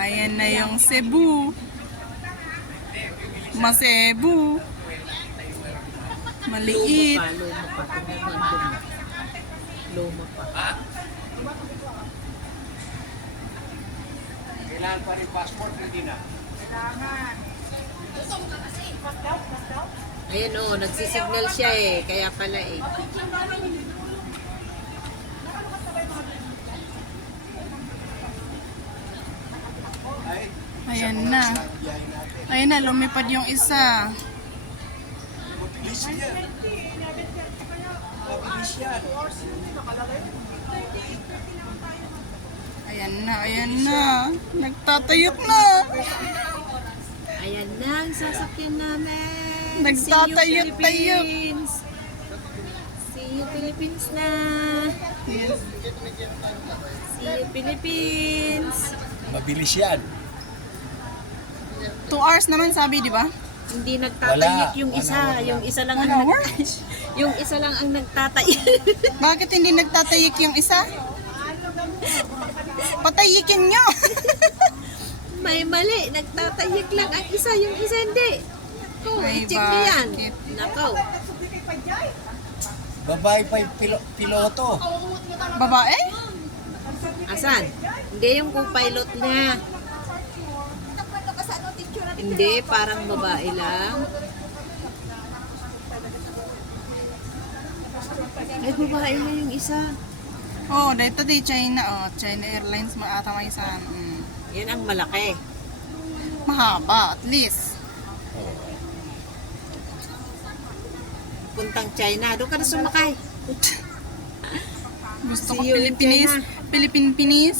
Ayan na yung Cebu. Masebu. Maliit. Luma pa. Tingnan mo ang dumi. Luma pa. Kailangan pa rin passport, hindi na. Ayan o, nagsisignal siya eh. Kaya pala eh. Ayan na. Ayan na, lumipad yung isa. Mabilis yan. Mabilis yan. Ayan na, ayan na. Nagtatayok na. Ayan na ang sasakyan namin. Nagtatayok-tayok. Philippines. See you Philippines na. Yes. See you Philippines. Mabilis yan. 2 hours naman sabi, di ba? Hindi nagtatayik yung isa. Wala. Yung isa lang 1 ang hour? yung isa lang ang nagtatayik. Bakit hindi nagtatayik yung isa? Patayikin nyo. May mali. Nagtatayik lang ang isa. Yung isa hindi. Oh, Ay, i-check niyo yan. bakit? Nakaw. Babae pa yung piloto. Babae? Asan? Hindi yung co-pilot niya. Hindi, parang babae lang. Ay, babae na yung isa. Oh, dito di China. Oh, China Airlines maata may isa. Yan ang malaki. Mahaba, at least. Puntang China. Doon ka na sumakay. Gusto ko See you in Pilipinis. China. Philippine-Pinis.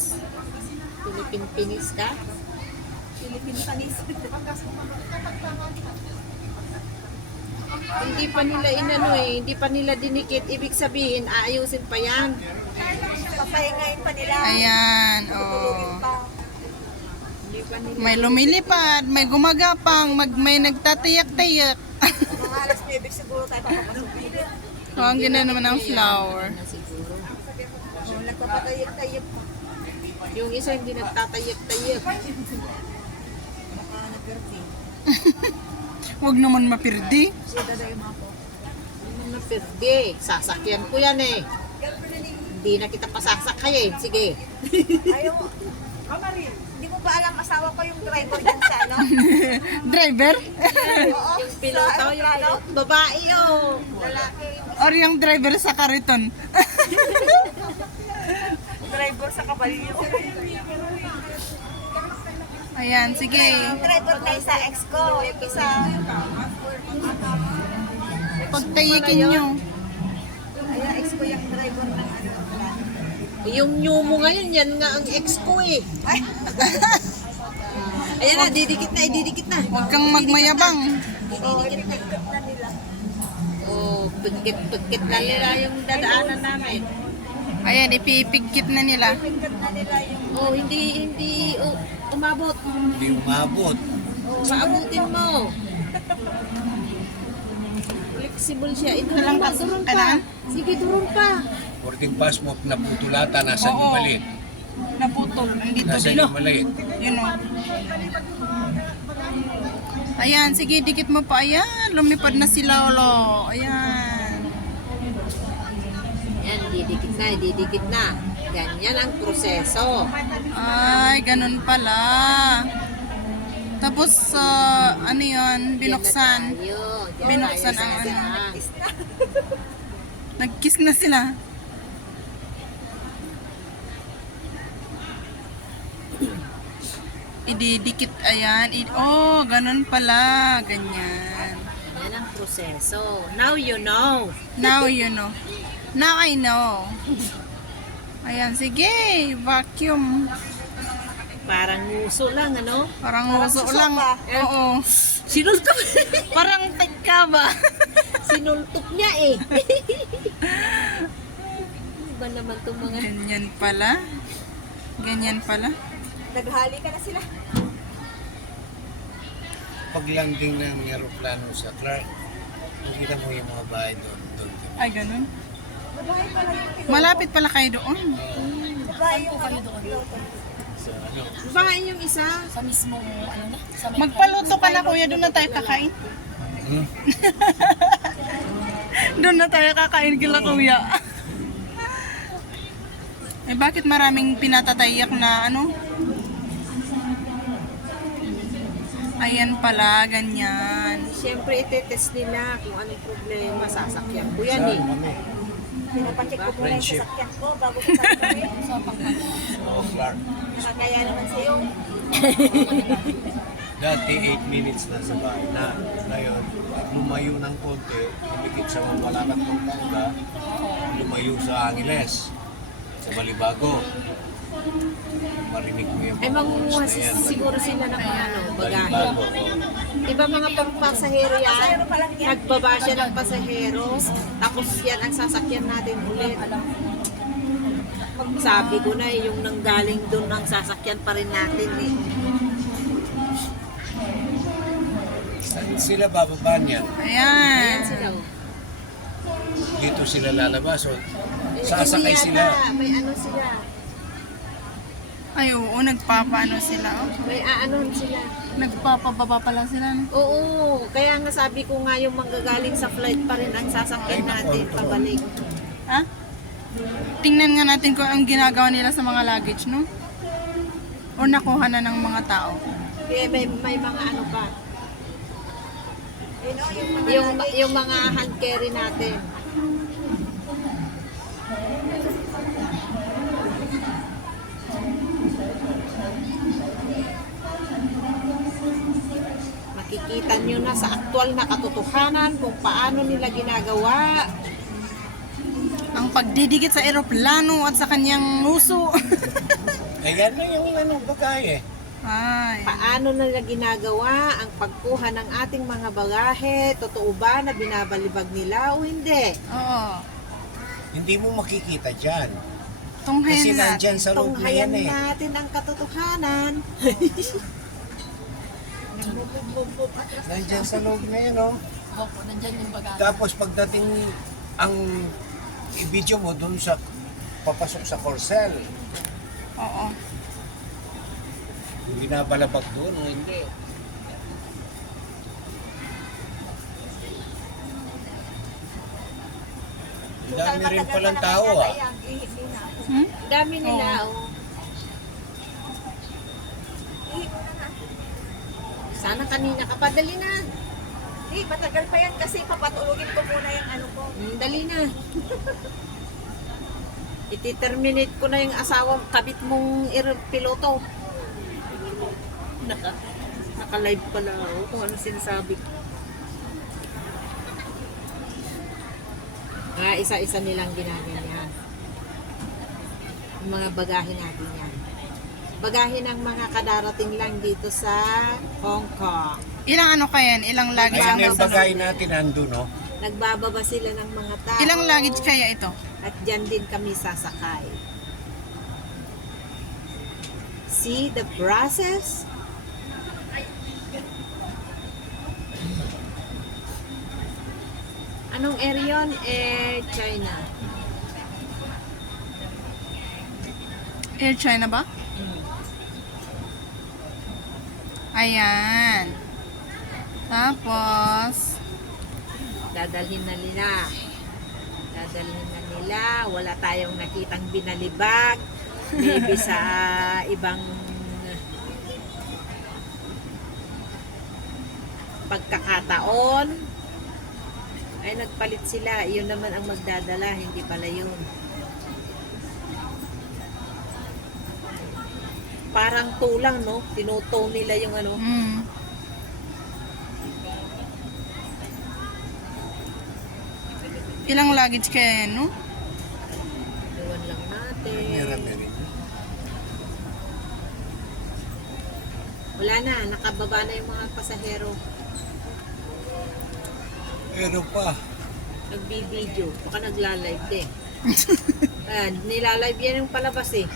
Philippine-Pinis ka? Hindi pa nila inano eh. Hindi pa nila dinikit. Ibig sabihin, aayusin pa yan. Papahingain pa nila. Ayan, oh. Hindi pa nila. May lumilipad, may gumagapang, may nagtatayak-tayak. Mga alas 9 siguro tayo papapasok. Oh, ang ganda naman ng flower. Na siguro. Oh, nagpapatayip-tayip pa. Yung isa hindi nagtatayik-tayik. Baka nagperti. Huwag naman mapirdi. Siya daday mga po. Ano na perde? Sasakyan ko yan eh. Hindi na kita pasasakay eh. Sige. Ayaw mo. Hindi mo ba alam asawa ko yung driver dyan sa ano? Driver? Oo. Yung piloto, sa yung aeroplano. piloto. Babae oh. Lalaki. Or yung driver sa kariton? Driver sa kabalyo. Ayan, sige. Yung driver na isa, ex ko. Yung isa. Pagtayikin nyo. Ayan, ex ko yung driver ng ano. Yung new mo ngayon, yan nga ang ex ko eh. Ayan na, didikit na, didikit na. Huwag kang magmayabang. Oo, pinagkat na nila. Oh, pagkit na nila yung dadaanan namin. Ayan, ipipigkit na nila. Pinagkat na nila yung Oh, hindi umabot. Hindi umabot. Maabutin mo. Flexible siya. Ito lang pa, durun pa. Anan? Sige, durun pa. Boarding passport na putulata, nasa Oo. yung maliit. Naputol. Nandito Nasa dilo. yung maliit. Yun o. Ayan, sige, dikit mo pa. Ayan, lumipad na si Lolo. Ayan. Yan, didikit na. Ganyan ang proseso. Ay, ganun pala. Tapos, ano yun, binuksan. Binuksan ang ano. Nag-kiss na sila. Ididikit, ayan. Oh, ganun pala. Ganyan. Yan ang proseso. Now you know. Now you know. Now I know. Ayan, sige. Vacuum. Parang nguso lang, ano? Parang uso lang. Oo. Sinultok. Parang tagka ba? Sinultok niya eh. Iba naman itong mga... Ganyan pala. Ganyan pala. naghali ka na sila. Paglanding ng aeroplano sa Clark, makita mo yung mga bahay doon. Ay, ganun. Babae pala yung piloto. Malapit pala kayo doon. Babae yung ano, piloto. So, sa ano. Babae yung isa. Sa mismong, ano na? Sa may Magpaluto ka na kuya, doon na tayo kakain. Hmm? Doon na tayo kakain kila kuya. Eh bakit maraming pinatatayak na ano? Ayan pala, ganyan. Siyempre, itetest nila kung anong problema. Sasakyan ko yan eh. Saan kami? Pinapacheck ko muna yung Friendship. sasakyan ko bago ko sabi. Oo, Clark. Nakakaya naman sa'yo. Dati 8 minutes na sa bahay na. Ngayon, lumayo ng konti, lumikit sa Mawalakat Pampanga, lumayo sa Angeles, sa Balibago. Marinig mo yung Ay, mangunguha siguro sila ng ano, bagahe. Balibago. Iba mga pangpasahero yan, nagbaba siya ng pasahero, tapos yan ang sasakyan natin ulit. Sabi ko na yung nanggaling doon ang sasakyan pa rin natin eh. Saan sila bababa niya? Ayan Ayan. sila. oh. Dito sila lalabas o Eh, sasakay hindi sila. yata, may ano sila. Ay oo, nagpapaano sila. Oh. May aanon sila. Nagpapababa pala sila. No? Oo, kaya nga sabi ko nga yung manggagaling sa flight pa rin ang sasakyan Ay, natin nakontrol. pabalik. Ha? Tingnan nga natin kung ang ginagawa nila sa mga luggage, no? O nakuha na ng mga tao. Kaya may mga ano pa. Yun o, yung mga Yung mga hand carry natin. Makikita nyo na sa aktual na katotohanan kung paano nila ginagawa. Ang pagdidikit sa eroplano at sa kanyang uso. Kaya na yung ano, bagahe. Ay. Paano nila ginagawa ang pagkuha ng ating mga bagahe? Totoo ba na binabalibag nila o hindi? Oo. Hindi mo makikita dyan. Tunghayan Kasi natin. nandyan sa loob na Tunghayan yan eh. natin ang katotohanan. Nandyan sa loob na yan oh. Opo, nandyan yung bagahe. Tapos pagdating ang i-video mo dun sa papasok sa Corcel, Oo. binabalabag doon o hindi. Ang dami rin palang tao ah. Hmm? Ang dami nila, oh. Sana kanina ka pa, dali na. Hindi, matagal pa yan kasi papatulogin ko muna yung ano ko. Dali na. Iti-terminate ko na yung asawa, kabit mong piloto. Naka-live pala ako kung ano sinasabi ko. Isa-isa nilang ginaganyan. Yung mga bagahe natin yan. Bagahe ng mga kadarating lang dito sa Hong Kong. Ilang ano kaya yan? Ilang luggage Ayan ang na yung nasa bagay natin nandun no. Nagbababa sila ng mga tao. Ilang luggage kaya ito? At dyan din kami sasakay. See the process? Anong area yun? China. Air China ba? Ayan. Tapos, Dadalhin na nila. Dadalhin na nila. Wala tayong nakitang binalibag. Maybe sa ibang pagkakataon ay nagpalit sila. Iyon naman ang magdadala, hindi pala yun. Parang tulang, no? Tinutow nila yung ano. Ilang luggage kaya yan, no? Iwan lang natin. Marami rin. Wala na, nakababa na yung mga pasahero. Pero pa, Nagbibideo. Baka nagla-live din. Nilalive yan yung palabas eh.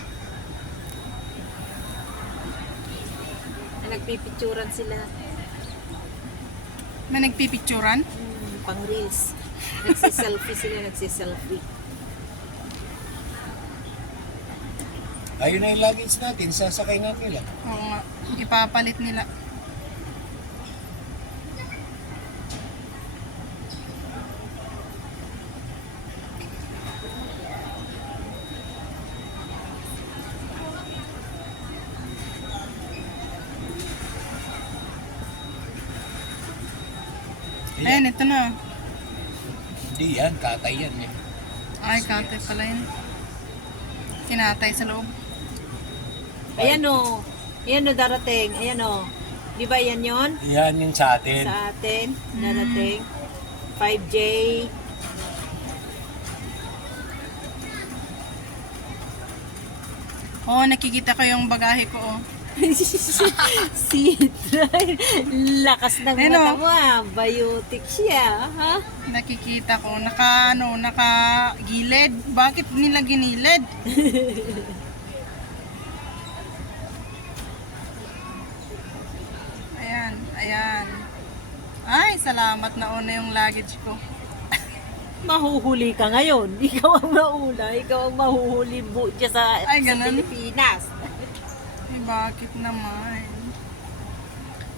Nagpipicturan sila. May nagpipicturan? Pang reels. Nagsiselfie sila, nagsiselfie. Ayun na yung luggage natin, sasakay na nila. Oo nga, ipapalit nila. Ayan, ito na. Hindi yan, katay yan. Eh. Ay, kante pala yun. Kinatay sa loob. Ayan o. Ayan o darating. Ayan o. Di ba yan yon? Yan yung sa atin. Sa atin. Darating. 5J. Oo, nakikita ko yung bagahe ko. Oh. Citral. Lakas ng Ano? mata mo ah. Biotic siya. Ha? Nakikita ko, nakagilid. Bakit nila ginilid? Ayan, ayan. Ay, salamat na una yung luggage ko. Mahuhuli ka ngayon. Ikaw ang mauna. Ikaw ang mahuhuli dyan sa Ay, ganun. Pilipinas. Ay, bakit naman?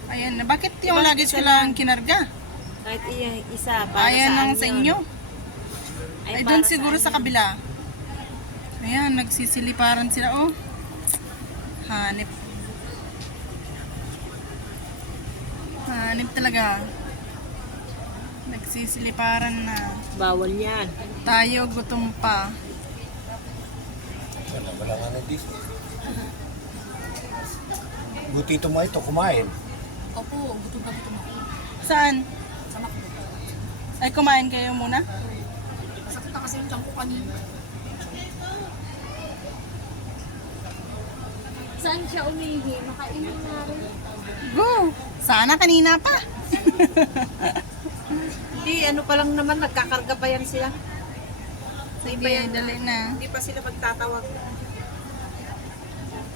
Ayan na, bakit yung Bakit luggage ko isa lang kinarga? Kahit iyang isa. Para Ayan saan lang sa yun? inyo. Ay, doon para siguro saan sa yun? kabila. Ayan, nagsisiliparan sila. Oh, hanip. Hanip talaga. Nagsisiliparan na. Bawal yan. Tayo gutom pa. Wala nga na dito. Butito mo ito, kumain. Opo, gutom na gutom ako. Saan? Sa McDo. Ay, kumain kayo muna? Sakit na kasi yung tiyan ko kanina. Saan siya umihi? Makainom nga rin. Go! Sana kanina pa. Hindi, ano pa lang naman, nagkakarga pa yan sila. Sige, dali na. Hindi pa sila magtatawag.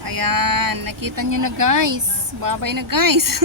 Ayan, nakita nyo na guys. Babay na guys.